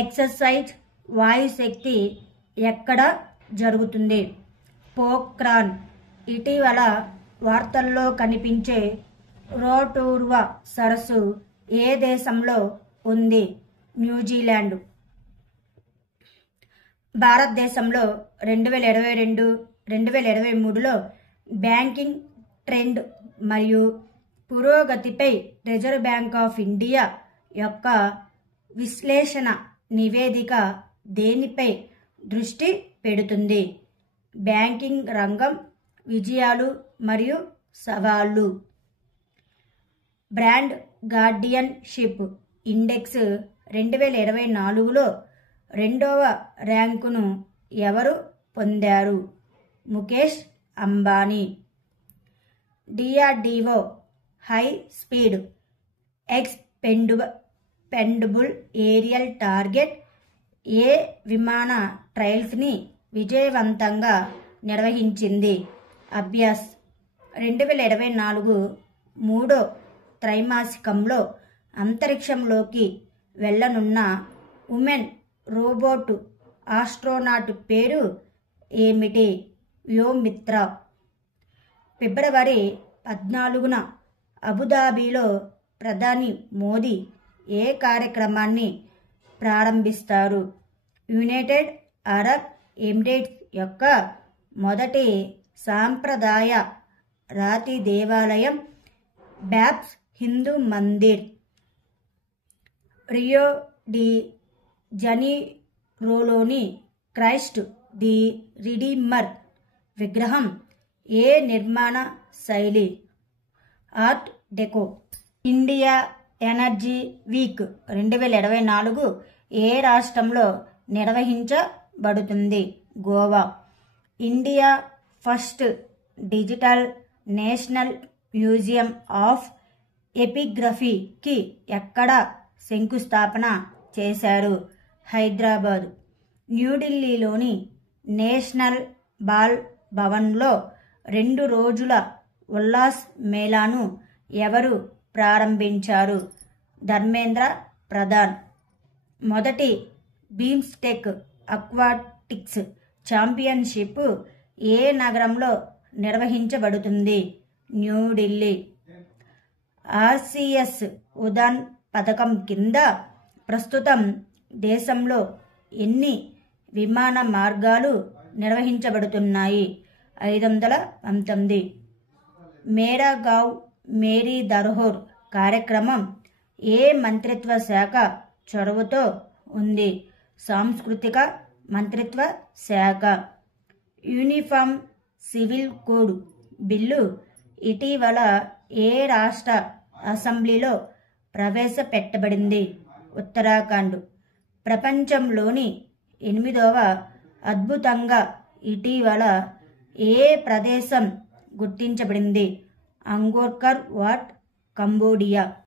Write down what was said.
Exercise వాయుశక్తి ఎక్కడ జరుగుతుంది? పోఖ్రాన్. ఇటీవల వార్తల్లో కనిపించే రోటోరువా సరస్సు ఏ దేశంలో ఉంది? న్యూజిలాండ్. భారతదేశంలో 2022-2023లో బ్యాంకింగ్ ట్రెండ్ మరియు పురోగతిపై రిజర్వ్ బ్యాంక్ ఆఫ్ ఇండియా యొక్క విశ్లేషణ నివేదిక దేనిపై దృష్టి పెడుతుంది? బ్యాంకింగ్ రంగం విజయాలు మరియు సవాళ్లు. బ్రాండ్ గార్డియన్షిప్ ఇండెక్స్ 2024లో రెండవ ర్యాంకును ఎవరు పొందారు? Mukesh Ambani. DRDO high speed expendable aerial target ఏ విమాన ట్రయల్స్ని విజయవంతంగా నిర్వహించింది? అభ్యాస్. 2024 మూడో త్రైమాసికంలో అంతరిక్షంలోకి వెళ్లనున్న ఉమెన్ రోబోట్ ఆస్ట్రోనాట్ పేరు ఏమిటి? వ్యోమిత్ర. ఫిబ్రవరి 14న అబుదాబిలో ప్రధాని మోదీ ఏ కార్యక్రమాన్ని ప్రారంభిస్తారు? యునైటెడ్ అరబ్ ఎమిరేట్స్ యొక్క మొదటి సాంప్రదాయ రాతి దేవాలయం బాబ్స్ హిందూ మందిర్. రియో డి జనీరోలోని క్రైస్ట్ ది రిడీమర్ విగ్రహం ఏ నిర్మాణ శైలి? Art deco. India energy week 2024 ఏ రాష్ట్రంలో నిర్వహించబడుతుంది? Goa. India first digital national museum of ఎపిగ్రఫీకి ఎక్కడ శంకుస్థాపన చేశారు? హైదరాబాద్. న్యూఢిల్లీలోని నేషనల్ బాల్ భవన్లో 2 రోజుల ఉల్లాస్ మేళాను ఎవరు ప్రారంభించారు? ధర్మేంద్ర ప్రధాన్. మొదటి బీమ్స్టెక్ అక్వాటిక్స్ ఛాంపియన్షిప్ ఏ నగరంలో నిర్వహించబడుతుంది? న్యూఢిల్లీ. ఆర్సీఎస్ ఉడాన్ పథకం కింద ప్రస్తుతం దేశంలో ఎన్ని విమాన మార్గాలు నిర్వహించబడుతున్నాయి? 519. మేరా గావ్ మేరీ ధరోహర్ కార్యక్రమం ఏ మంత్రిత్వ శాఖ చొరవతో ఉంది? సాంస్కృతిక మంత్రిత్వ శాఖ. యూనిఫామ్ సివిల్ కోడ్ బిల్లు ఇటీవల ఏ రాష్ట్ర అసెంబ్లీలో ప్రవేశపెట్టబడింది? ఉత్తరాఖండ్. ప్రపంచంలోని 8వ అద్భుతంగా ఇటీవల ఏ ప్రదేశం గుర్తించబడింది? అంగోర్ వాట్, కంబోడియా.